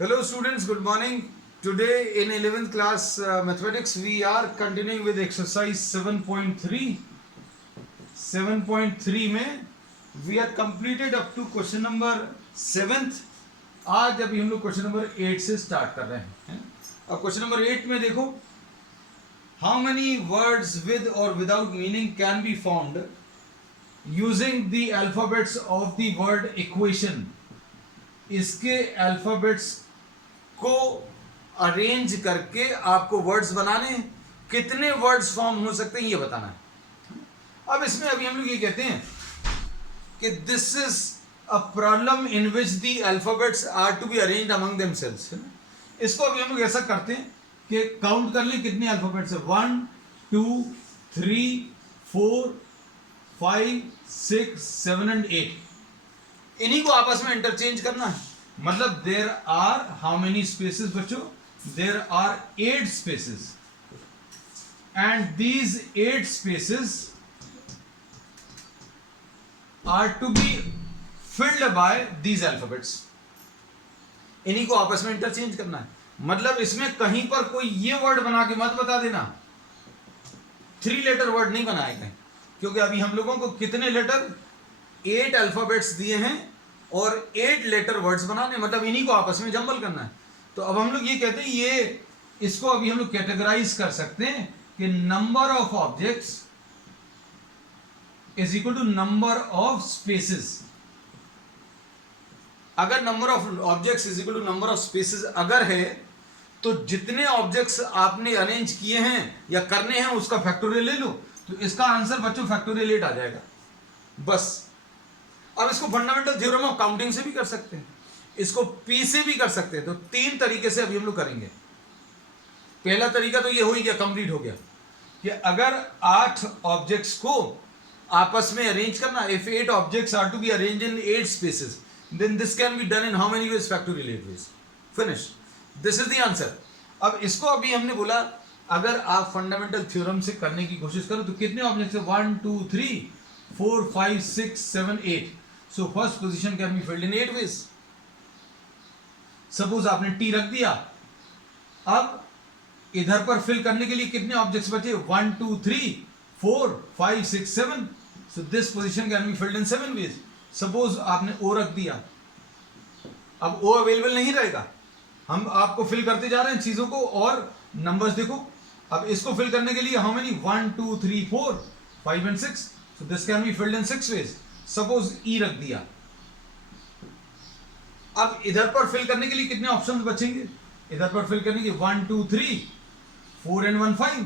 Hello students, good morning. Today in 11th class mathematics we are continuing with exercise 7.3. 7.3 में we are completed up to question number 7th. आज अभी हम लोग question number 8 से start कर रहे हैं. अब क्वेश्चन नंबर 8 में देखो, how many words with or without meaning can be found using the alphabets of the word equation. इसके अल्फाबेट्स को अरेंज करके आपको वर्ड्स बनाने हैं. कितने वर्ड्स फॉर्म हो सकते हैं ये बताना है. अब इसमें अभी हम लोग ये कहते हैं कि this is a problem in which the alphabets are to be arranged among themselves. इसको अभी हम लोग ऐसा करते हैं कि काउंट कर लें कितने अल्फाबेट्स है. 1 2 3 4 5 6 7 एंड 8. इन्हीं को आपस में इंटरचेंज करना है. मतलब there are how many spaces बच्चों? There are 8 spaces and these 8 spaces are to be filled by these alphabets. इन्हीं को आपस में इंटरचेंज करना है. मतलब इसमें कहीं पर कोई ये वर्ड बना के मत बता देना 3 लेटर वर्ड नहीं बनाएगा, क्योंकि अभी हम लोगों को कितने लेटर 8 अल्फाबेट्स दिए हैं और 8 लेटर वर्ड्स बनाने, मतलब इन्हीं को आपस में जंबल करना है. तो अब हम लोग ये कहते हैं, ये इसको अभी हम लोग कैटेगराइज कर सकते हैं कि number of objects is equal to number of spaces. अगर number of objects is equal to number of spaces अगर है, तो जितने ऑब्जेक्ट्स आपने अरेंज किए हैं या करने हैं उसका फैक्टोरियल ले लो, तो इसका आंसर बच्चों फैक्टोरियल 8 आ जाएगा बस. अब इसको फंडामेंटल थ्योरम ऑफ काउंटिंग से भी कर सकते हैं, इसको पी से भी कर सकते हैं. तो 3 तरीके से अभी हम लोग करेंगे. पहला तरीका तो ये हो ही गया, कंप्लीट हो गया, कि अगर 8 ऑब्जेक्ट्स को आपस में अरेंज करना, if 8 objects are to be arrange in 8 spaces, then this can be done in how many ways? Factorial 8 ways. Finish. This is the answer. अब इसको अभी हमने बोला अगर आप फंडामेंटल थ्योरम से करने की कोशिश करो तो कितने ऑब्जेक्ट्स है? 1 2 3 4 5 6 7 8. So first position can be filled in 8 ways. Suppose आपने T रख दिया. अब इधर पर फिल करने के लिए कितने ऑब्जेक्ट्स बचे? 1 2 3 4 5 6 7. So this position can be filled in 7 ways. Suppose आपने O रख दिया. अब O अवेलेबल नहीं रहेगा. हम आपको फिल करते जा रहे हैं चीजों को, और नंबर्स देखो. अब इसको फिल करने के लिए how many? 1 2 3 4 5 and 6. So this can be filled in 6 ways. Suppose E रख दिया. अब इधर पर फिल करने के लिए कितने ऑप्शंस बचेंगे? इधर पर फिल करने के 1 2 3 4 and 1 5.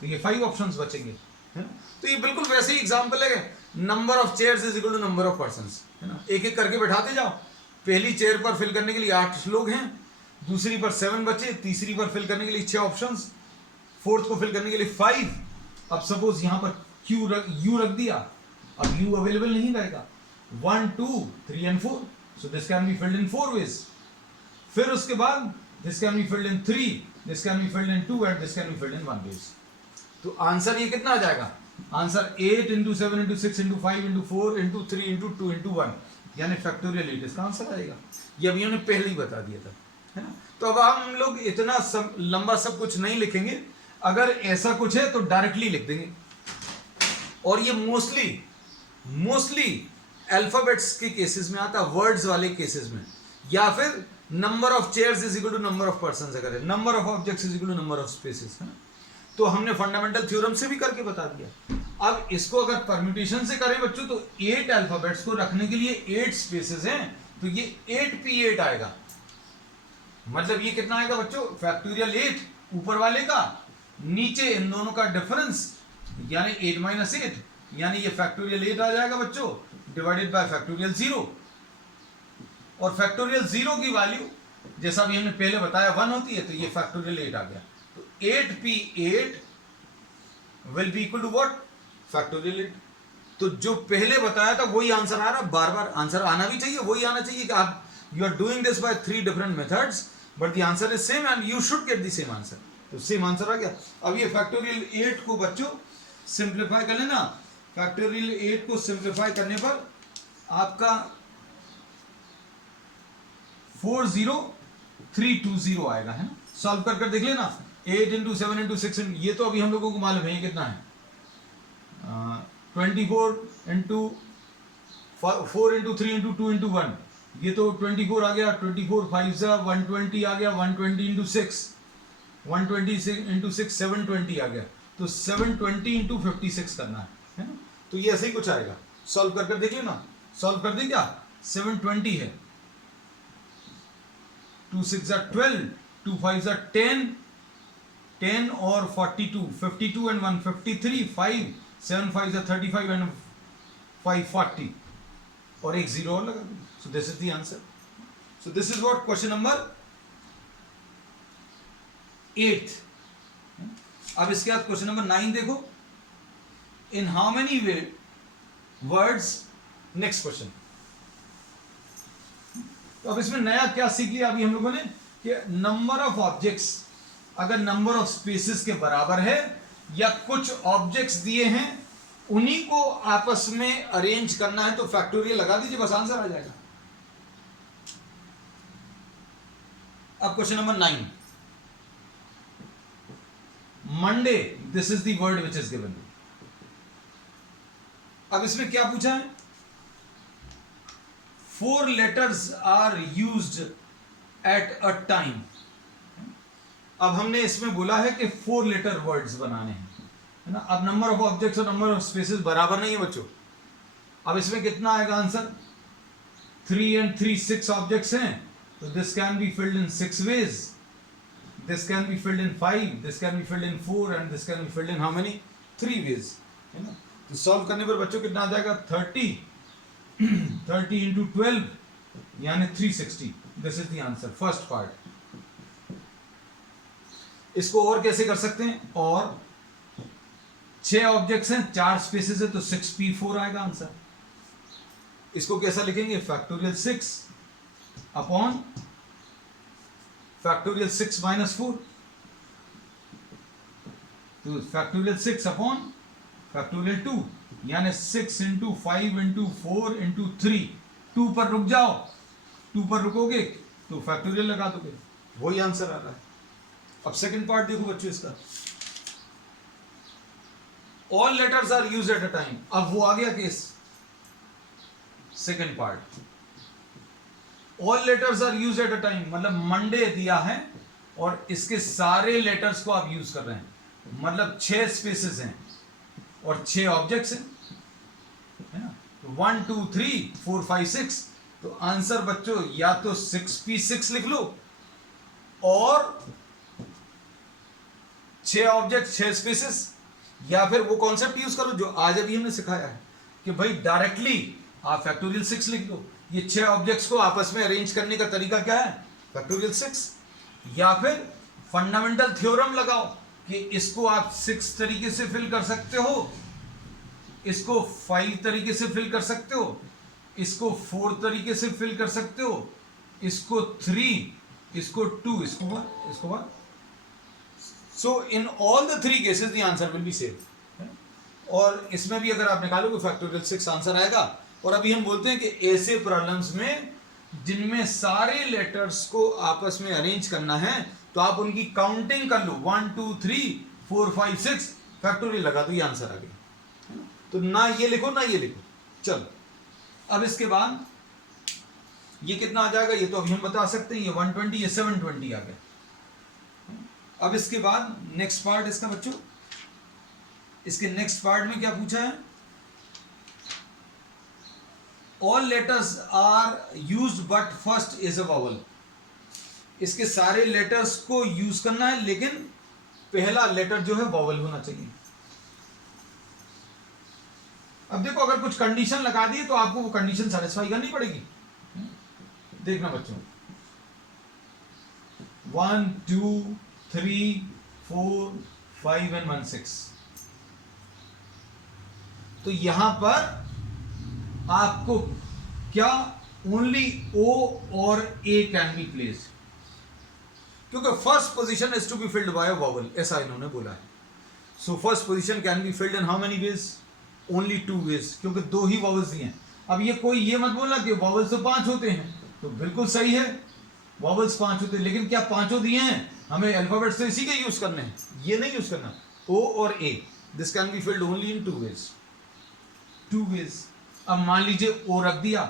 तो ये 5 ऑप्शंस बचेंगे, है ना. तो ये बिल्कुल वैसे ही एग्जांपल है, number of chairs is equal to number of persons, है ना. एक एक करके बैठाते जाओ. पहली चेयर पर फिल करने के लिए 8 लोग हैं, दूसरी पर 7 बचे, तीसरी पर फिल करने के लिए 6 ऑप्शंस, फोर्थ को फिल करने के लिए 5. अब सपोज यहां पर यू रख दिया. अब u अवेलेबल नहीं रहेगा. 1 2 3 and 4. So this can be filled in 4 ways. फिर उसके बाद this can be filled in 3, this can be filled in 2 and this can be filled in 1 ways. तो आंसर ये कितना आ जाएगा? Answer 8 into 7 into 6 into 5 into 4 into 3 into 2 into 1, यानी factorial 8 इसका answer आएगा. ये अभी हमने पहले ही बता दिया था, है ना. तो अब हम लोग इतना लंबा सब कुछ नहीं लिखेंगे. अगर ऐसा कुछ है तो डायरेक्टली लिख देंगे. और ये मोस्टली अल्फाबेट्स के केसेस में आता है, वर्ड्स वाले केसेस में, या फिर number of chairs is equal to number of persons अगर है, number of objects is equal to number of spaces, है ना. तो हमने फंडामेंटल थ्योरम से भी करके बता दिया. अब इसको अगर परम्यूटेशन से करें बच्चों, तो 8 अल्फाबेट्स को रखने के लिए 8 स्पेसेस हैं, तो ये 8p8 आएगा. मतलब ये कितना आएगा बच्चों? फैक्टोरियल 8 ऊपर वाले का, नीचे इन दोनों का डिफरेंस यानी 8 - 8, यानी ये फैक्टोरियल 8 आ जाएगा बच्चों, डिवाइडेड बाय फैक्टोरियल 0. और फैक्टोरियल 0 की वैल्यू जैसा भी हमने पहले बताया 1 होती है, तो ये फैक्टोरियल 8 आ गया. तो 8p8 will be equal to what? Factorial 8. तो जो पहले बताया था वही आंसर आ रहा. बार बार आंसर आना भी चाहिए, वही आना चाहिए कि आप you are doing this by 3 different methods, but the answer is same and you should get the same answer. तो सेम आंसर आ गया. अब ये फैक्टोरियल 8 को बच्चों सिंप्लीफाई कर लेना. फैक्टोरियल 8 को सिंप्लीफाई करने पर आपका 40320 आएगा, है ना। सॉल्व कर देख लेना, 8 इंटू 7 इंटू 6, ये तो अभी हम लोगों को मालूम है ये कितना है, 24 इंटू 4 इंटू 3 इंटू 2 इंटू 1, ये तो 24 आ गया, 24 5 120 आ गया, 120 इंटू 6, 120 इंटू 6 720 आ गया, तो 720 इंटू 56 करना है ना। तो ये ऐसे ही कुछ आएगा, सॉल्व कर देख लेना, सॉल्व कर दी क्या, 720 है, 2 6 12, 2 5 10, 10 और 42, 52 and 1 53, 5 7 5 35 and 5 40, और एक जीरो और लगा दो। So this is the answer. So this is what question number 8। अब इसके बाद क्वेश्चन नंबर 9 देखो, इन how many words, next question. तो अब इसमें नया क्या सीख लिया अभी हम लोगों ने, कि नंबर ऑफ ऑब्जेक्ट्स अगर नंबर ऑफ स्पेसेस के बराबर है, या कुछ ऑब्जेक्ट्स दिए हैं उन्हीं को आपस में अरेंज करना है, तो फैक्टोरियल लगा दीजिए, बस आंसर आ जाएगा। अब question number 9, Monday, this is the word which is given. अब इसमें क्या पूछा है, 4 letters are used at a time. अब हमने इसमें बोला है कि 4 लेटर वर्ड्स बनाने हैं, है ना। अब नंबर ऑफ ऑब्जेक्ट्स और नंबर ऑफ स्पेसेस बराबर नहीं है बच्चों। अब इसमें कितना आएगा आंसर, 3 and 3 6 ऑब्जेक्ट्स हैं, तो this can be filled in 6 ways, this can be filled in 5, this can be filled in 4 and this can be filled in how many, 3 ways, है ना। तो सॉल्व करने पर बच्चों कितना आ जाएगा, 30 इंटू 12 यानी 360, this is the answer, first part. इसको और कैसे कर सकते हैं, और 6 ऑब्जेक्ट्स हैं, 4 स्पेसेस है, तो 6p4 आएगा आंसर। इसको कैसा लिखेंगे, फैक्टोरियल 6 अपॉन फैक्टोरियल 6 माइनस 4, तो फैक्टोरियल 6 अपॉन फैक्टोरियल 2, यानी 6 इंटू 5 इंटू 4 इंटू 3, 2 पर रुक जाओ, 2 पर रुकोगे तो फैक्टोरियल लगा दोगे, वही आंसर आ रहा है। अब सेकंड पार्ट देखो बच्चों इसका, all letters are used at a time. अब वो आ गया case, second part, all letters are used at a time, मतलब मंडे दिया है और इसके सारे लेटर्स को आप यूज कर रहे हैं, मतलब 6 स्पेसेस हैं और 6 ऑब्जेक्ट्स हैं, है ना। 1 2 3 4 5 6, तो आंसर बच्चों या तो 6p6 लिख लो, और 6 ऑब्जेक्ट 6 स्पेसेस, या फिर वो कॉन्सेप्ट यूज करो जो आज अभी हमने सिखाया है कि भाई डायरेक्टली आप फैक्टोरियल 6 लिख दो। ये 6 ऑब्जेक्ट्स को आपस में अरेंज करने का तरीका क्या है, फैक्टोरियल 6, या फिर फंडामेंटल थ्योरम लगाओ कि इसको आप 6 तरीके से फिल कर सकते हो, इसको 5 तरीके से फिल कर सकते हो, इसको 4 तरीके से फिल कर सकते हो, इसको 3, इसको 2, इसको 1। So in all the 3 cases the answer will be same, और इसमें भी अगर आप निकालोगे फैक्टोरियल 6 आंसर आएगा। और अभी हम बोलते हैं कि ऐसे प्रॉब्लम्स में जिनमें सारे लेटर्स को आपस में अरेंज करना है, तो आप उनकी काउंटिंग कर लो, 1 2 3 4 5 6, फैक्टोरियल लगा दो, ये आंसर आ गया। तो ना ये लिखो ना ये लिखो। चलो अब इसके बाद ये कितना आ जाएगा, ये तो अभी हम बता सकते हैं, ये 120, ये 720 आ गया। अब इसके बाद नेक्स्ट पार्ट इसका बच्चों, इसके नेक्स्ट पार्ट में क्या पूछा है, all letters are used but first is a vowel. इसके सारे लेटर्स को यूज करना है, लेकिन पहला लेटर जो है वॉवल होना चाहिए। अब देखो अगर कुछ कंडीशन लगा दी तो आपको वो कंडीशन सेटिस्फाई करनी पड़ेगी। देखना बच्चों, 1 2 3 4 5 and 1 6, तो यहां पर आपको क्या ओनली O और A कैन बी प्लेस्ड, क्योंकि first position is to be filled by a vowel, ऐसा इन्होंने बोला है। So first position can be filled in how many ways, only 2 ways, क्योंकि 2 ही वॉवल्स दिए हैं। अब ये कोई ये मत बोलना कि वॉवल्स तो 5 होते हैं, तो बिल्कुल सही है, वॉवल्स 5 होते हैं, लेकिन क्या पांचों दिए हैं? हमें अल्फाबेट्स तो इसी के यूज करने हैं, ये नहीं यूज करना। ओ और A, this can be filled only in 2 ways, 2 ways. अब मान लीजिए ओ रख दिया,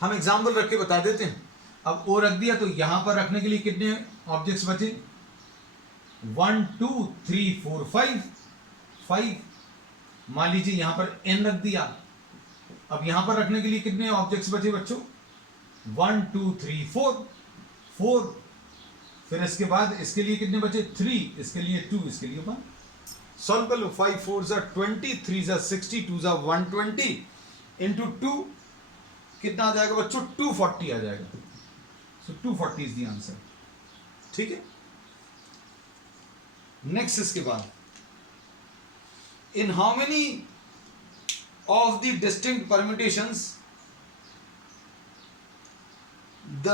हम एग्जाम्पल रख के बता देते हैं। अब ओ रख दिया तो यहां पर रखने के लिए कितने ऑब्जेक्ट्स बचे? 1 2 3 4 5। मान लीजिए यहां पर एन रख दिया, अब यहां पर रखने के लिए कितने ऑब्जेक्ट्स बचे बच्चों? 1 2 3 4। फिर इसके बाद इसके लिए कितने बचे? 3, इसके लिए 2, इसके लिए 1। सॉल्व कर लो। 5 4 20, 3 60, 2 120 इंटू 2 कितना आ जाएगा बच्चों? 240 आ जाएगा। सो 240 इज द आंसर। ठीक है, नेक्स्ट इसके बाद, इन how many of the distinct permutations the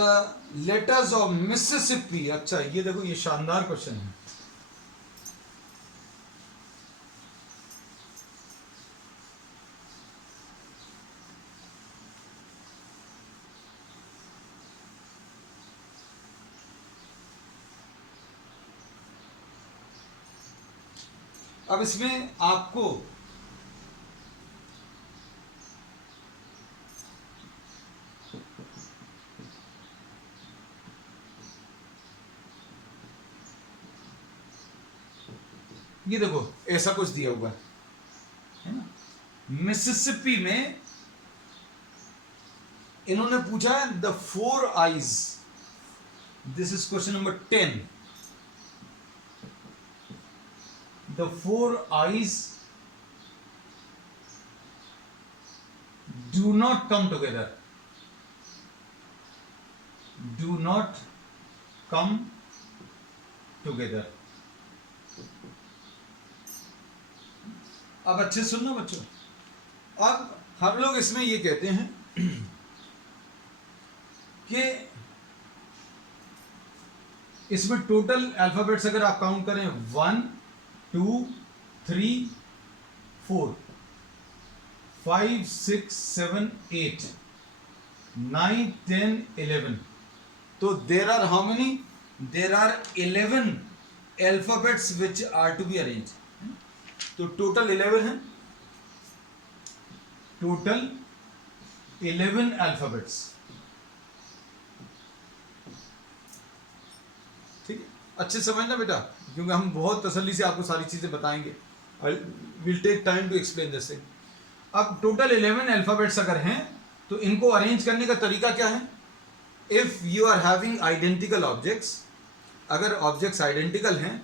letters of Mississippi. अच्छा ये देखो, ये शानदार क्वेश्चन है। अब इसमें आपको ये देखो ऐसा कुछ दिया हुआ है ना, मिसिसिपी में इन्होंने पूछा है the 4 eyes. This is question number 10। The 4 eyes do not come together. Do not come together. अब अच्छे सुनना बच्चों। अब हम लोग इसमें ये कहते हैं कि इसमें टोटल अल्फाबेट्स अगर आप काउंट करें 1 2 3 4 5 6 7 8 9 10 11, तो there are how many? There are 11 alphabets which are to be arrange. तो टोटल 11 है, टोटल 11 अल्फाबेट्स। ठीक है, अच्छे समझना बेटा, क्योंकि हम बहुत तसल्ली से आपको सारी चीजें बताएंगे। Will take time to explain this thing. अब टोटल 11 अल्फाबेट्स अगर हैं तो इनको अरेंज करने का तरीका क्या है? If you are having identical objects, अगर ऑब्जेक्ट्स आइडेंटिकल हैं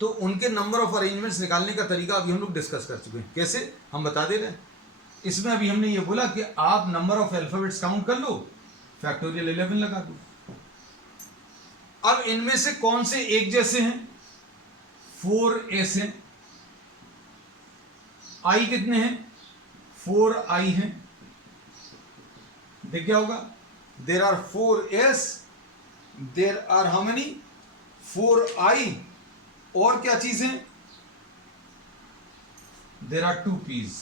तो उनके नंबर ऑफ अरेंजमेंट्स निकालने का तरीका अभी हम लोग डिस्कस कर चुके हैं। कैसे? हम बता दे रहे हैं। इसमें अभी हमने ये बोला कि आप नंबर ऑफ अल्फाबेट्स काउंट कर लो, फैक्टोरियल 11 लगा दो। अब इनमें से कौन से एक जैसे हैं? 4 ऐसे हैं। आई कितने हैं? 4 आई हैं। देख क्या होगा? There are 4 S, there are how many? 4 I, और क्या चीज है? There are 2 Ps.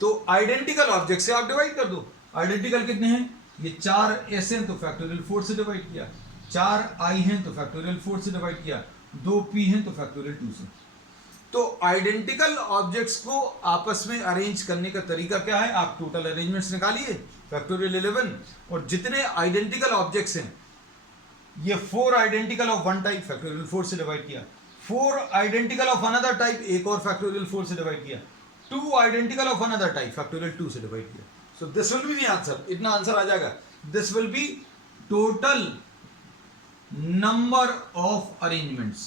तो आइडेंटिकल ऑब्जेक्ट से आप डिवाइड कर दो। आइडेंटिकल कितने हैं? ये 4 ऐसे हैं तो फैक्टोरियल 4 से डिवाइड किया, 4 आई हैं तो फैक्टोरियल 4 से डिवाइड किया, 2 पी हैं तो फैक्टोरियल 2 से। तो आइडेंटिकल ऑब्जेक्ट्स को आपस में अरेंज करने का तरीका क्या है? आप टोटल अरेंजमेंट्स निकालिए, फैक्टोरियल 11, और जितने आइडेंटिकल ऑब्जेक्ट्स हैं, ये 4 identical of one type, factorial 4 से डिवाइड किया, 4 आइडेंटिकल ऑफ अनदर टाइप, एक और फैक्टोरियल 4 से डिवाइड किया, 2 identical of another type, factorial 2 से डिवाइड किया। So this will be the answer. इतना आंसर आ जाएगा। This will be total number of arrangements.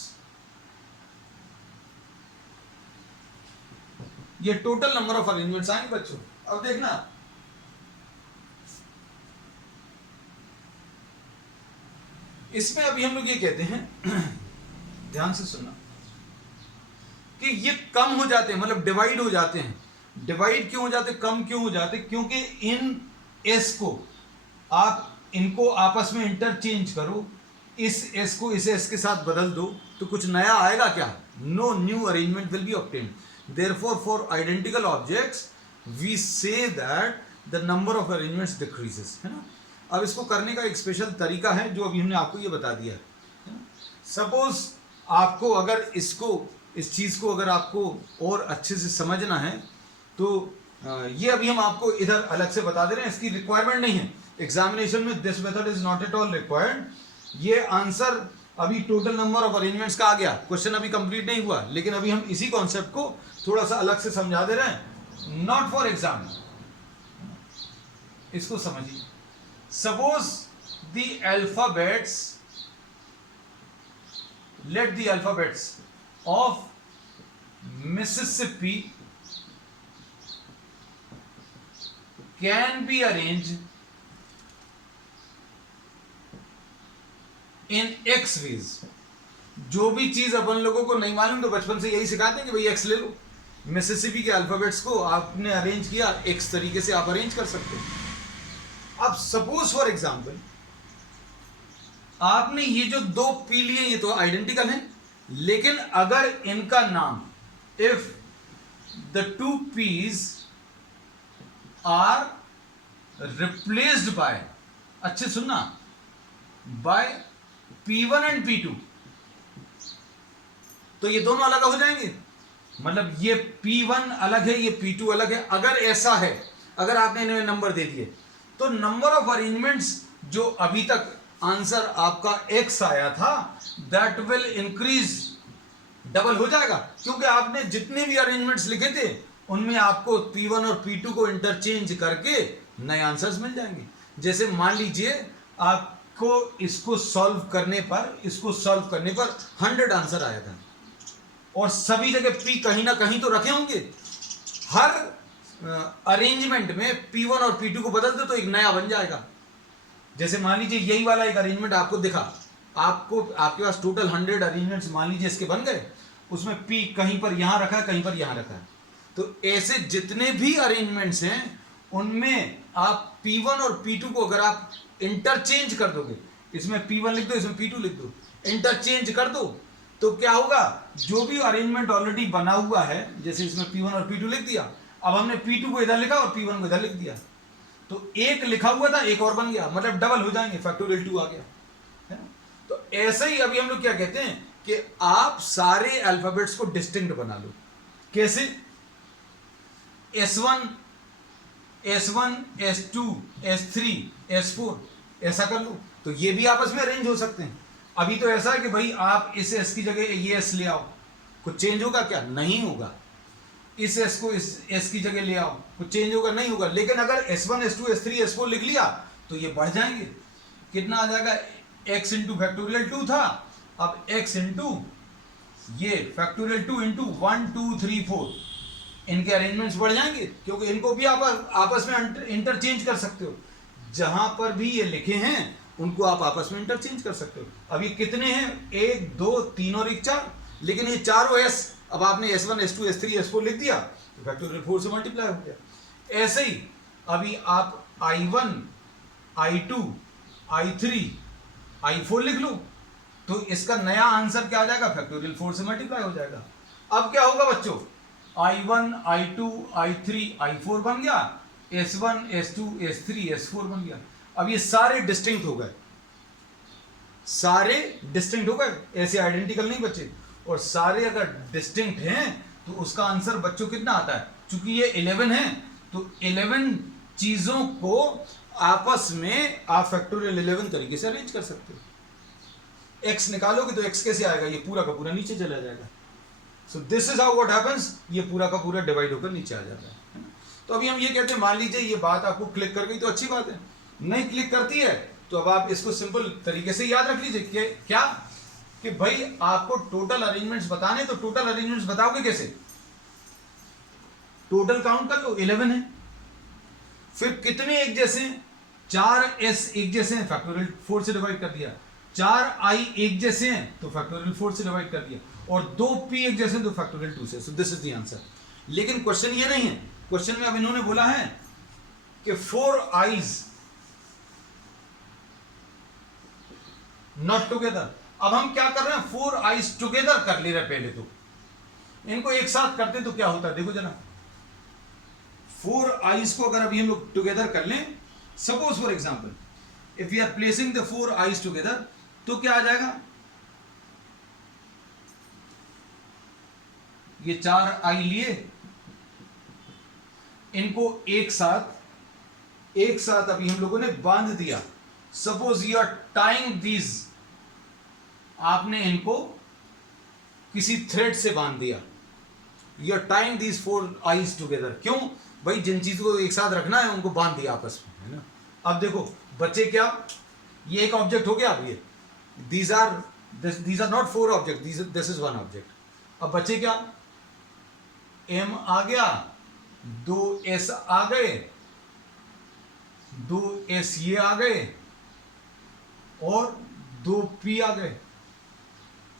ये टोटल नंबर ऑफ अरेंजमेंट्स आएंगे बच्चों। अब देखना, इसमें अभी हम लोग ये कहते हैं, ध्यान से सुनना, कि ये कम हो जाते हैं, मतलब डिवाइड हो जाते हैं। डिवाइड क्यों हो जाते, कम क्यों हो जाते? क्योंकि इन एस को आप इनको आपस में इंटरचेंज करो, इस एस को इस एस के साथ बदल दो तो कुछ नया आएगा क्या? No new arrangement will be obtained. Therefore for identical objects we say that the number of arrangements decreases, है ना। अब इसको करने का एक स्पेशल तरीका है जो अभी हमने आपको ये बता दिया है। सपोज आपको अगर इस चीज़ को अगर आपको और अच्छे से समझना है तो ये अभी हम आपको इधर अलग से बता दे रहे हैं, इसकी रिक्वायरमेंट नहीं है एग्जामिनेशन में। This method is not at all required. ये आंसर अभी टोटल नंबर ऑफ अरेंजमेंट्स का आ गया, क्वेश्चन अभी कंप्लीट नहीं हुआ, लेकिन अभी हम इसी कॉन्सेप्ट को थोड़ा सा अलग से समझा दे रहे हैं, नॉट फॉर एग्जाम। इसको समझिए। Suppose the alphabets, let the alphabets of Mississippi can be arranged in X ways। जो भी चीज अपन लोगों को नहीं मालूम तो बचपन से यही सिखाते हैं कि भाई X ले लो। मिसिसिपी के अल्फाबेट्स को आपने अरेंज किया, X तरीके से आप अरेंज कर सकते हो। अब सपोज फॉर एग्जाम्पल आपने ये जो दो पी लिए, ये तो आइडेंटिकल हैं, लेकिन अगर इनका नाम, if the two Ps are replaced by, अच्छे सुनना, बाय P1 एंड P2, तो ये दोनों अलग हो जाएंगे। मतलब ये P1 अलग है, ये P2 अलग है। अगर ऐसा है, अगर आपने इन्हें नंबर दे दिए, तो नंबर ऑफ अरेंजमेंट्स जो अभी तक आंसर आपका X आया था, दैट विल इंक्रीज, डबल हो जाएगा, क्योंकि आपने जितने भी अरेंजमेंट्स लिखे थे उनमें आपको P1 और P2 को इंटरचेंज करके नए आंसर्स मिल जाएंगे। जैसे मान लीजिए आपको इसको सॉल्व करने पर 100 आंसर आया था, और सभी जगह P कहीं ना कहीं तो रखे होंगे। हर अरेंजमेंट में P1 और P2 को बदल दो तो एक नया बन जाएगा। जैसे मान लीजिए यही वाला एक अरेंजमेंट आपको दिखा, आपके पास टोटल 100 अरेंजमेंट्स मान लीजिए इसके बन गए, उसमें P कहीं पर यहां रखा है, कहीं पर यहां रखा है, तो ऐसे जितने भी अरेंजमेंट्स हैं उनमें आप P1 और P2 को अगर आप इंटरचेंज कर दोगे, इसमें P1 लिख दो, इसमें P2 लिख दो, इंटरचेंज कर दो, तो क्या होगा, जो भी अरेंजमेंट ऑलरेडी बना हुआ है, जैसे इसमें P1 और P2 लिख दिया, अब हमने P2 को इधर लिखा और P1 को इधर लिख दिया, तो एक लिखा हुआ था एक और बन गया, मतलब डबल हो जाएंगे, फैक्टोरियल 2 आ गया, है ना। तो ऐसे ही अभी हम लोग क्या कहते हैं कि आप सारे अल्फाबेट्स को डिस्टिंक्ट बना लो। कैसे? S1, S2, S3, S4 ऐसा कर लो, तो ये भी आपस में अरेंज हो सकते हैं। अभी तो ऐसा है कि भाई आप इस S की जगह ये S ले आओ, कुछ चेंज होगा क्या? नहीं होगा। इस S को इस S की जगह ले आओ, कुछ चेंज होगा? नहीं होगा। लेकिन अगर S1, S2, S3, S4 लिख लिया तो ये बढ़ जाएंगे। कितना आ जाएगा? x इंटू फैक्टोरियल 2 था, अब x इंटू ये फैक्टोरियल 2 इंटू 1, 2, 3, 4, इनके अरेंजमेंट्स बढ़ जाएंगे, क्योंकि इनको भी आप आपस में इंटरचेंज कर सकते हो। जहां पर भी ये लिखे हैं उनको आप आपस में इंटरचेंज कर सकते हो। अब ये कितने हैं? 1, 2, 3 और 1 4, लेकिन ये चारों S, अब आपने S1, S2, S3, S4 लिख दिया तो फैक्टोरियल 4 से मल्टीप्लाई हो गया। ऐसे ही अभी आप I1, I2, I3, I4 लिख लो तो इसका नया आंसर क्या आ जाएगा? फैक्टोरियल 4 से मल्टीप्लाई हो जाएगा। अब क्या होगा बच्चों? I1, I2, I3, I4 बन गया, S1, S2, S3, S4 बन गया। अब ये सारे डिस्टिंक्ट हो गए, सारे डिस्टिंक्ट हो गए, ऐसे आइडेंटिकल नहीं बचे। और सारे अगर डिस्टिंक्ट हैं तो उसका आंसर बच्चों कितना आता है? चूंकि ये 11 है तो 11 चीजों को आपस में आप फैक्टोरियल 11 तरीके से अरेंज कर सकते हो। x निकालोगे तो x कैसे आएगा? ये पूरा का पूरा नीचे चला जाएगा। So this is how what happens, ये पूरा का पूरा डिवाइड होकर नीचे आ जाता है। तो अभी हम ये कहते हैं, मान लीजिए ये बात आपको क्लिक कर गई तो अच्छी बात है, नहीं क्लिक करती है तो अब आप इसको सिंपल तरीके से याद रख लीजिए कि क्या, कि भाई आपको टोटल अरेंजमेंट्स बताने, तो टोटल अरेंजमेंट्स बताओगे कैसे? टोटल काउंट कर लो, 11 है। फिर कितने एक जैसे हैं? 4 S एक जैसे हैं, फैक्टोरियल 4 से डिवाइड कर दिया। 4 I एक जैसे हैं तो फैक्टोरियल 4 से डिवाइड कर दिया, और 2 P एक जैसे हैं तो फैक्टोरियल 2 से। So this is the answer. लेकिन क्वेश्चन ये नहीं है, क्वेश्चन में अब इन्होंने बोला है कि 4 I's नॉट टुगेदर। अब हम क्या कर रहे हैं? 4 I's टुगेदर कर ले रहे। पहले तो इनको एक साथ करते तो क्या होता है, देखो जना। फोर आइज को अगर अभी हम लोग टुगेदर कर लें, suppose for example if we are placing the four Is together, तो क्या आ जाएगा, ये चार आई लिए, इनको एक साथ अभी हम लोगों ने बांध दिया। Suppose you are tying these, आपने इनको किसी थ्रेड से बांध दिया। You are tying these four Is together, क्यों भाई, जिन चीजों को एक साथ रखना है उनको बांध दिया आपस में, है ना। अब देखो बच्चे क्या, ये एक ऑब्जेक्ट हो गया। अब ये these are not four object, this is one object. अब बच्चे क्या, एम आ गया, दो एस आ गए, दो एस ये आ गए, और दो पी आ गए।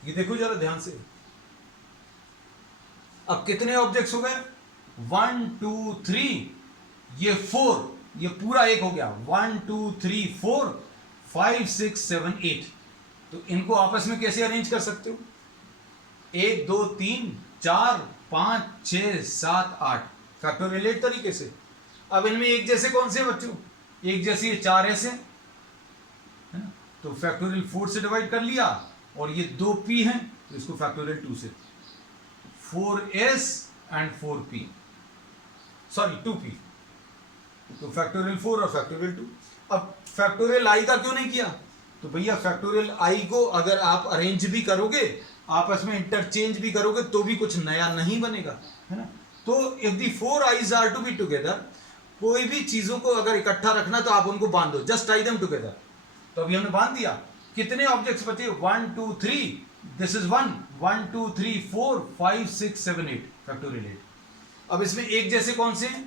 ये देखो जरा ध्यान से, अब कितने ऑब्जेक्ट्स हो गए, 1 2 3, ये 4, ये पूरा एक हो गया, 1 2 3 4 5 6 7 8। तो इनको आपस में कैसे अरेंज कर सकते हो, 1 2 3 4 5 6 7 8, फैक्टोरियल तरीके से। अब इनमें एक जैसे कौन से बच्चों, एक जैसे ये 4 ऐसे है ना, तो फैक्टोरियल 4 से डिवाइड कर लिया, और ये 2 पी हैं तो इसको फैक्टोरियल 2 से, 4s and 4p, sorry 2p, तो फैक्टोरियल 4 और फैक्टोरियल 2। अब फैक्टोरियल i का क्यों नहीं किया, तो भैया फैक्टोरियल i को अगर आप अरेंज भी करोगे, आपस में इंटरचेंज भी करोगे, तो भी कुछ नया नहीं बनेगा, है ना। तो if the four Is are to be together, कोई भी चीजों को अगर इकट्ठा रखना तो आप उनको बांध दो, जस्ट टाई देम टुगेदर। तो अभी हमने बांध दिया, कितने ऑब्जेक्ट्स बचे, 1 2 3, दिस इज 1 1 2 3 4 5 6 7 8, फैक्टोरियल 8। अब इसमें एक जैसे कौन से हैं,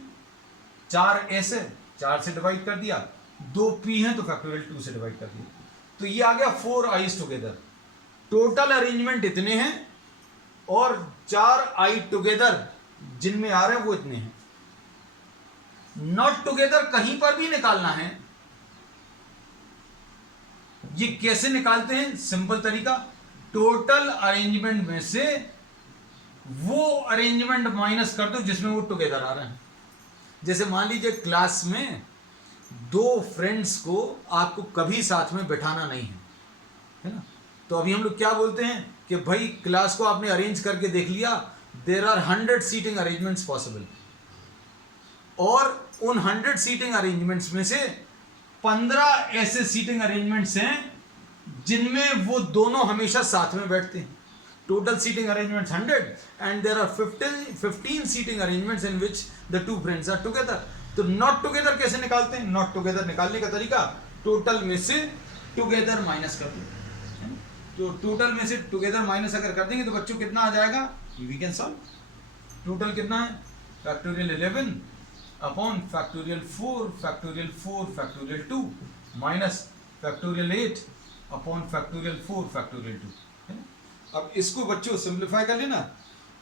4 ऐसे, 4 से डिवाइड कर दिया, 2 पी हैं तो फैक्टोरियल 2 से डिवाइड कर दिया, तो ये आ गया 4 आइज टुगेदर। टोटल अरेंजमेंट इतने हैं, और 4 आई टुगेदर जिनमें आ रहे हैं वो इतने हैं। नॉट टुगेदर कहीं पर भी निकालना है, ये कैसे निकालते हैं, सिंपल तरीका, टोटल अरेंजमेंट में से वो अरेंजमेंट माइनस कर दो जिसमें वो टुगेदर आ रहे हैं। जैसे मान लीजिए क्लास में 2 फ्रेंड्स को आपको कभी साथ में बैठाना नहीं है ना, तो अभी हम लोग क्या बोलते हैं कि भाई क्लास को आपने अरेंज करके देख लिया, there are 100 seating arrangements possible, और उन 100 सीटिंग अरेंजमेंट्स में से 15 ऐसे सीटिंग अरेंजमेंट्स हैं जिनमें वो दोनों हमेशा साथ में बैठते हैं। Total seating arrangements 100 and there are 15 seating arrangements in which the 2 friends are together. तो नॉट टुगेदर कैसे निकालते हैं, नॉट टुगेदर निकालने का तरीका, टोटल में से टुगेदर माइनस कर दो। तो टोटल में से टुगेदर माइनस अगर कर देंगे तो बच्चों कितना आ जाएगा, वी कैन सॉल्व। टोटल कितना है, factorial 11 upon factorial 4 factorial 4 factorial 2 minus factorial 8 upon factorial 4 factorial 2। अब इसको बच्चों सिंप्लीफाई कर लेना,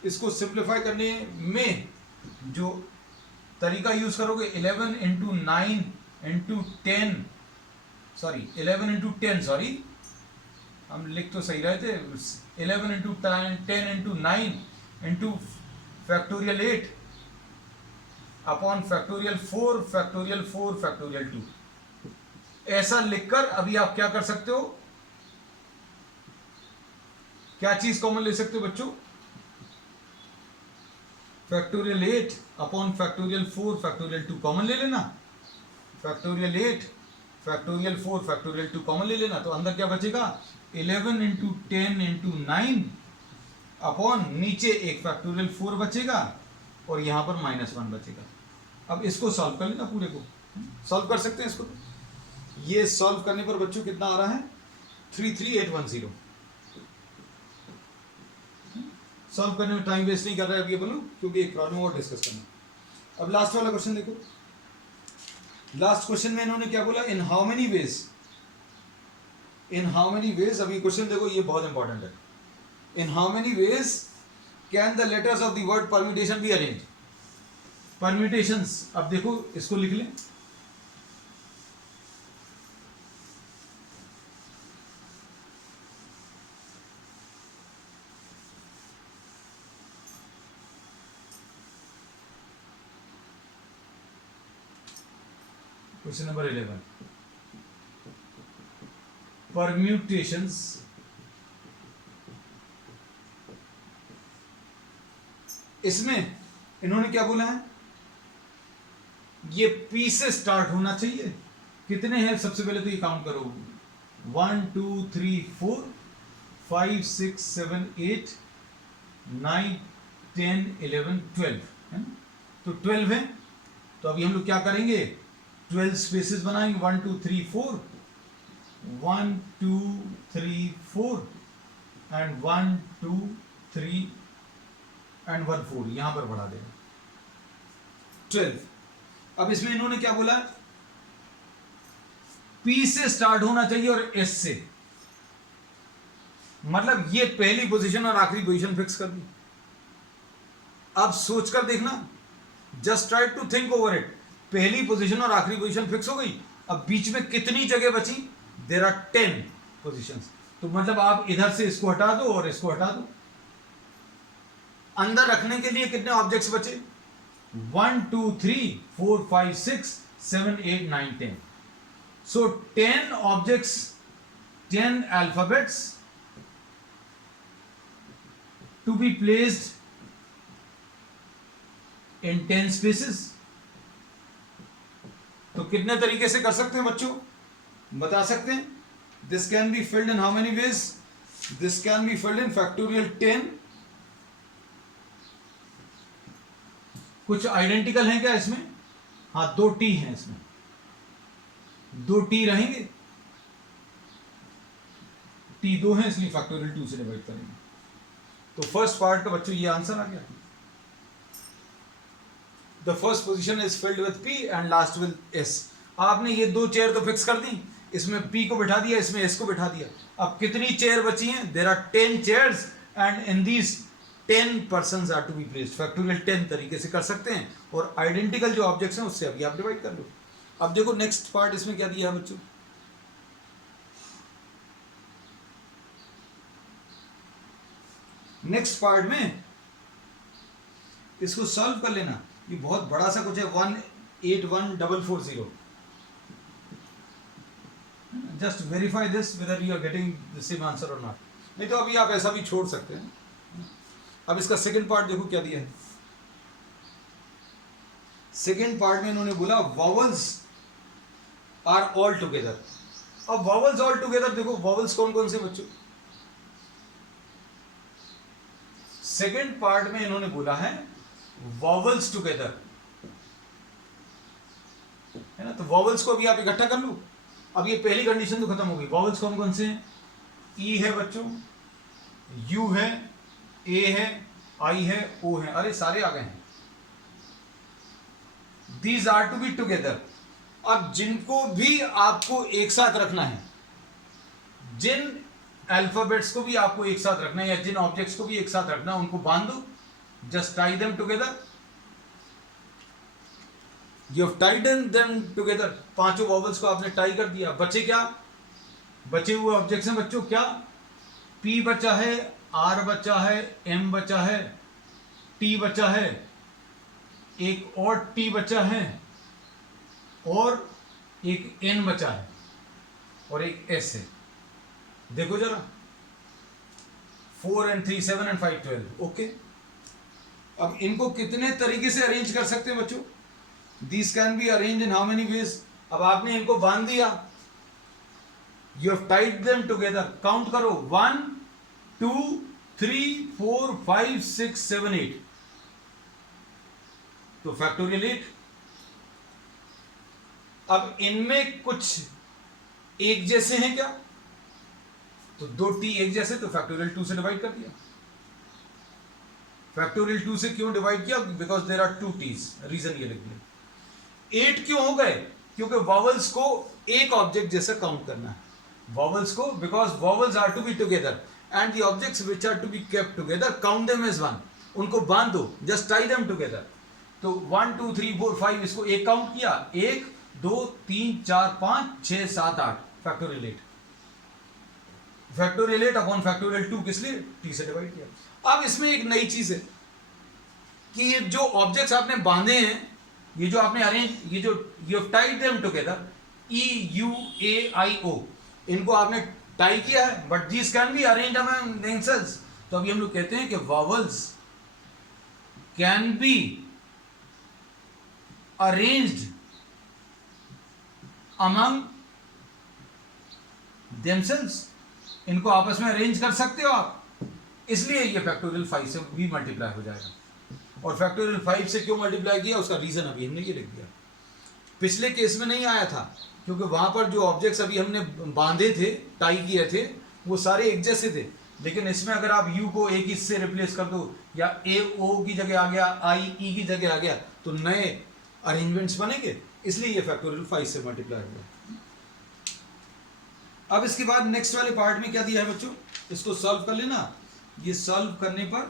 इसको सिंप्लीफाई करने में जो तरीका यूज करोगे, 11 into 9 into 10, sorry 11 into 10, sorry हम लिख तो सही रहे थे, 11 into 10 into 9 into factorial 8 upon factorial 4 factorial 4 factorial 2। ऐसा लिखकर अभी आप क्या कर सकते हो, क्या चीज कॉमन ले सकते हो बच्चों, factorial 8 upon factorial 4 factorial 2 common ले लेना, फैक्टोरियल 8 फैक्टोरियल 4 फैक्टोरियल 2 कॉमन ले लेना, तो अंदर क्या बचेगा, 11 इंटू 10 इंटू 9 अपॉन नीचे एक फैक्टोरियल 4 बचेगा और यहां पर -1 बचेगा। अब इसको सॉल्व कर लेना, पूरे को सॉल्व कर सकते हैं इसको। ये सॉल्व करने पर बच्चों कितना आ रहा है, 33810। सॉल्व करने में टाइम वेस्ट नहीं कर रहा है अब ये बोलूं, क्योंकि एक प्रॉब्लम और डिस्कस करना। अब लास्ट वाला क्वेश्चन देखो, लास्ट क्वेश्चन में इन्होंने क्या बोला, इन how many veg, in how many veg, अभी क्वेश्चन देखो ये बहुत इंपॉर्टेंट है, इन how many veg can the letters of the word permutation be arrange. Permutations, अब देखो इसको लिख लें, क्वेश्चन नंबर 11, परम्यूटेशंस इसमें इन्होंने क्या बोला है, ये P से स्टार्ट होना चाहिए। कितने हैं सबसे पहले तो ये काउंट करो, 1 2 3 4 5 6 7 8 9 10 11 12 है ना, तो 12 है। तो अभी हम लोग क्या करेंगे, 12 स्पेसेस बनाएंगे, 1 2 3 4 1 2 3 4 एंड 1 2 3 एंड 1 4 यहां पर बढ़ा देगा 12। अब इसमें इन्होंने क्या बोला, P से स्टार्ट होना चाहिए और S से, मतलब ये पहली पोजीशन और आखिरी पोजीशन फिक्स कर दी। अब सोचकर देखना, just try to think over it. पहली पोजीशन और आखिरी पोजीशन फिक्स हो गई, अब बीच में कितनी जगह बची, देयर आर 10 पोजीशंस। तो मतलब आप इधर से इसको हटा दो और इसको हटा दो। अंदर रखने के लिए कितने ऑब्जेक्ट्स बचे, 1 2 3 4 5 6 7 8 9 10। So 10 objects, 10 alphabets to be placed in 10 spaces। तो कितने तरीके से कर सकते हैं बच्चों, बता सकते हैं। This can be filled in how many ways? This can be filled in factorial 10। कुछ आइडेंटिकल हैं क्या इसमें, हाँ 2 T हैं इसमें, 2 T रहेंगे, T 2 है इसलिए फैक्टोरियल 2 से डिवाइड करेंगे। तो फर्स्ट पार्ट का बच्चों ये आंसर आ गया। The first position is filled with P and last with S। आपने ये 2 चेयर तो फिक्स कर दी, इसमें P को बिठा दिया, इसमें S को बिठा दिया। अब कितनी चेयर बची हैं, there are 10 chairs and in these 10 persons are to be placed. Factorial 10 तरीके से कर सकते हैं, और आइडेंटिकल जो ऑब्जेक्ट्स हैं उससे अभी आप डिवाइड कर लो। अब देखो नेक्स्ट पार्ट इसमें क्या दिया है बच्चों, नेक्स्ट पार्ट में इसको सॉल्व कर लेना। ये बहुत बड़ा सा कुछ है, 181440। Just verify this whether you are getting the same answer और नॉट, नहीं तो अभी आप ऐसा भी छोड़ सकते हैं। अब इसका सेकंड पार्ट देखो क्या दिया है। सेकंड पार्ट में इन्होंने बोला वॉवल्स आर ऑल टुगेदर। अब वॉवल्स ऑल टुगेदर देखो, वॉवल्स कौन कौन से बच्चों, सेकंड पार्ट में इन्होंने बोला है वॉवल्स टुगेदर, है ना। तो वॉवल्स को अभी आप इकट्ठा कर लो। अब ये पहली कंडीशन तो खत्म हो गई। वॉवल्स कौन कौन से हैं, ई है बच्चों, यू है, ए है, आई है, ओ है, अरे सारे आ गए हैं। These are to be together। अब जिनको भी आपको एक साथ रखना है, जिन अल्फाबेट्स को भी आपको एक साथ रखना है या जिन ऑब्जेक्ट्स को भी एक साथ रखना है, उनको बांध दो, just tie them together. You have tied them together. पांचों वॉवल्स को आपने टाई कर दिया। बचे क्या, बचे हुए ऑब्जेक्ट्स हैं बच्चों क्या, P बचा है, R बचा है, M बचा है, T बचा है, एक और T बचा है, और एक N बचा है, और एक S है। देखो जरा, 4 and 3 7 and 5 12। ओके, अब इनको कितने तरीके से अरेंज कर सकते हैं बच्चों, this can B arrange in how many veg. अब आपने इनको बांध दिया, you have tied them together. Count करो, 1 2 3 4 5 6 7 8, तो फैक्टोरियल 8। अब इनमें कुछ एक जैसे हैं क्या, तो 2 T एक जैसे, तो फैक्टोरियल 2 से डिवाइड कर दिया। फैक्टोरियल 2 से क्यों डिवाइड किया, because there are 2 T's, reason ये लिख दिया। 8 क्यों हो गए, क्योंकि वॉवल्स को एक ऑब्जेक्ट जैसा काउंट करना है, वॉवल्स को, because vowels are to be together and the objects which are to be kept together count them as 1। उनको बांध दो, जस्ट टाई देम टुगेदर। तो 1 2 3 4 5 इसको एक काउंट किया, 1 2 3 4 5 6 7 8, फैक्टोरियल 8। फैक्टोरियल 8 अपॉन फैक्टोरियल 2 किस लिए, T से डिवाइड किया। अब इसमें एक नई चीज है कि ये जो ऑब्जेक्ट्स आपने बांधे हैं, ये जो आपने अरेंज, ये जो you have tied them together, EUAIO, इनको आपने टाई किया है, but these can be arranged among themselves. तो अभी हम लोग कहते हैं कि vowels can be arranged among themselves, इनको आपस में अरेंज कर सकते हो आप, इसलिए ये फैक्टोरियल 5 से भी मल्टीप्लाई हो जाएगा। और फैक्टोरियल 5 से क्यों मल्टीप्लाई किया, उसका रीजन अभी हमने ये लिख दिया। पिछले केस में नहीं आया था, क्योंकि वहां पर जो ऑब्जेक्ट्स अभी हमने बांधे थे, टाई किए थे, वो सारे एक जैसे थे। लेकिन इसमें अगर आप U को एक इससे रिप्लेस कर दो, या AO की जगह आ गया, IE की जगह आ गया, तो नए अरेंजमेंट्स बनेंगे, इसलिए ये फैक्टोरियल 5 से मल्टीप्लाई हुआ। अब इसके बाद नेक्स्ट वाले पार्ट में क्या दिया है बच्चों, इसको सॉल्व कर लेना। ये सॉल्व करने पर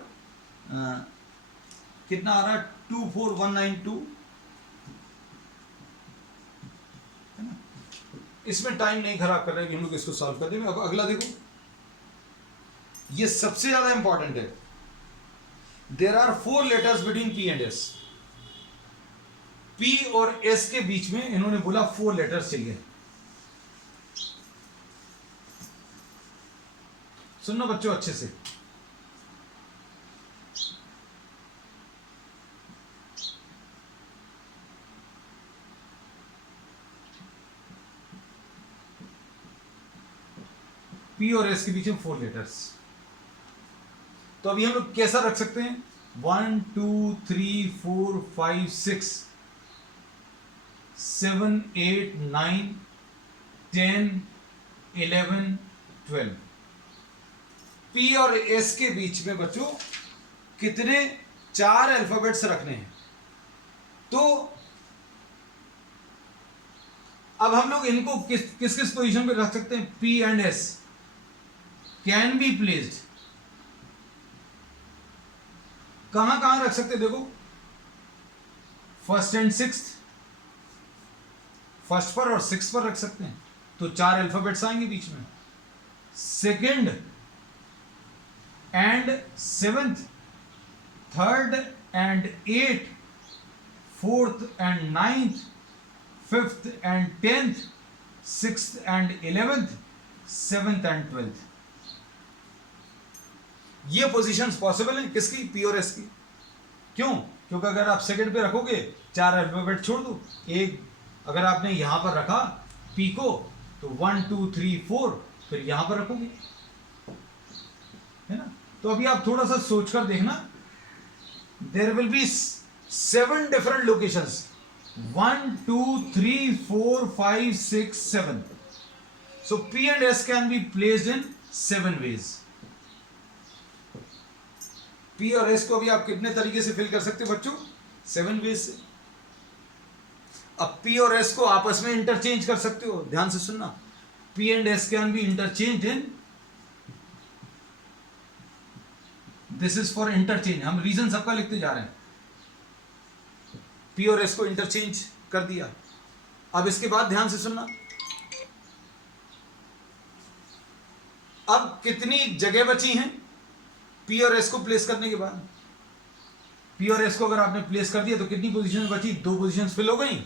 कितना आ रहा है, 24192 है ना। इसमें टाइम नहीं खराब कर रहे हैं हम लोग, इसको सॉल्व कर देंगे। अब अगला देखो, ये सबसे ज्यादा इंपॉर्टेंट है। There are 4 letters between P and S। P और S के बीच में इन्होंने बोला 4 लेटर्स चाहिए। सुनना बच्चों अच्छे से, P और S के बीच में 4 लेटर्स। तो अभी हम लोग कैसा रख सकते हैं, 1 2 3 4 5 6 7 8 9 10 11 12। P और S के बीच में बच्चों कितने 4 अल्फाबेट्स रखने हैं। तो अब हम लोग इनको किस किस पोजीशन पे रख सकते हैं, P and S can be placed, कहां कहां रख सकते हैं, देखो, फर्स्ट एंड सिक्स्थ, फर्स्ट पर और सिक्स पर रख सकते हैं, तो 4 अल्फाबेट्स आएंगे बीच में। Second and seventh, third and eight, fourth and ninth, fifth and 10th, sixth and 11th, 7th and 12th। ये पोजीशंस पॉसिबल है किसकी, P और S की। क्यों, क्योंकि अगर आप सेकंड पे रखोगे 4 अल्फाबेट छोड़ दो, एक अगर आपने यहां पर रखा P को, तो 1 2 3 4 फिर यहां पर रखोगे, है ना। तो अभी आप थोड़ा सा सोचकर देखना, there will be 7 different locations, 1 2 3 4 5 6 7। So P and S can be placed in 7 ways। P और S को भी आप कितने तरीके से फिल कर सकते हो बच्चों, 7 ways से। अब P और S को आपस में इंटरचेंज कर सकते हो, ध्यान से सुनना। P and S can B interchange in, this is for interchange, हम रीजन सबका लिखते जा रहे हैं। P और S को इंटरचेंज कर दिया। अब इसके बाद ध्यान से सुनना, अब कितनी जगह बची हैं P और S को प्लेस करने के बाद। P और S को अगर आपने प्लेस कर दिया तो कितनी पोजीशन बची, 2 पोजीशंस फिल हो गई।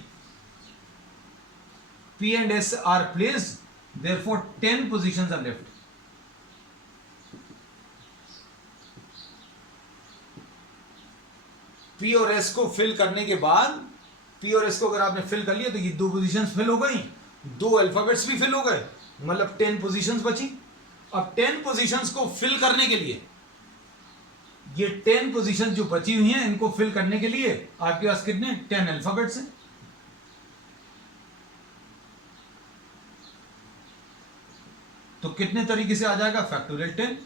P and S are placed, therefore 10 positions are left। P और S को फिल करने के बाद, P और S को अगर आपने फिल कर लिया तो ये 2 पोजीशंस फिल हो गई, 2 अल्फाबेट्स भी फिल हो गए, मतलब 10 पोजीशंस बची। अब 10 पोजीशंस को फिल करने के लिए, ये 10 पोजीशन जो बची हुई हैं, इनको फिल करने के लिए आपके पास कितने 10 अल्फाबेट्स हैं। तो कितने तरीके से आ जाएगा, फैक्टोरियल 10।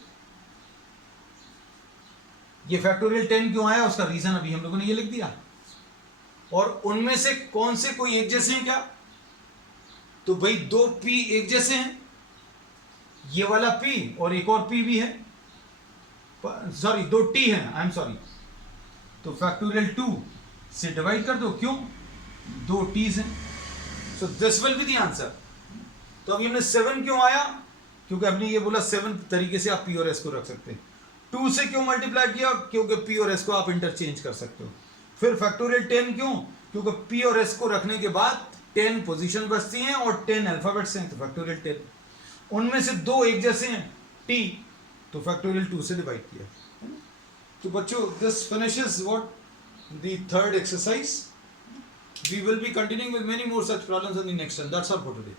ये फैक्टोरियल 10 क्यों आया, उसका रीजन अभी हम लोगों ने ये लिख दिया। और उनमें से कौन से कोई एक जैसे हैं क्या, तो भाई 2 P एक जैसे हैं, ये वाला P और एक और P भी है, सॉरी 2 T हैं, आई एम सॉरी। तो फैक्टोरियल 2 से डिवाइड कर दो, क्यों, 2 T's हैं, so this will be the answer. तो अभी हमने 7 क्यों आया, क्योंकि हमने ये बोला 7 तरीके से आप P और S को रख सकते हैं। 2 से क्यों मल्टीप्लाई किया, क्योंकि P और S को आप इंटरचेंज कर सकते हो। फिर फैक्टोरियल 10 क्यों, क्योंकि पी और एस को रखने के बाद 10 पोजीशन बचती हैं और 10 अल्फाबेट्स हैं, तो फैक्टोरियल 10। उनमें से 2 एक जैसे हैं टी, तो फैक्टोरियल 2 से डिवाइड किया। तो बच्चों this finishes what the third exercise. We will be continuing with many more such problems in the next one. That's all for today.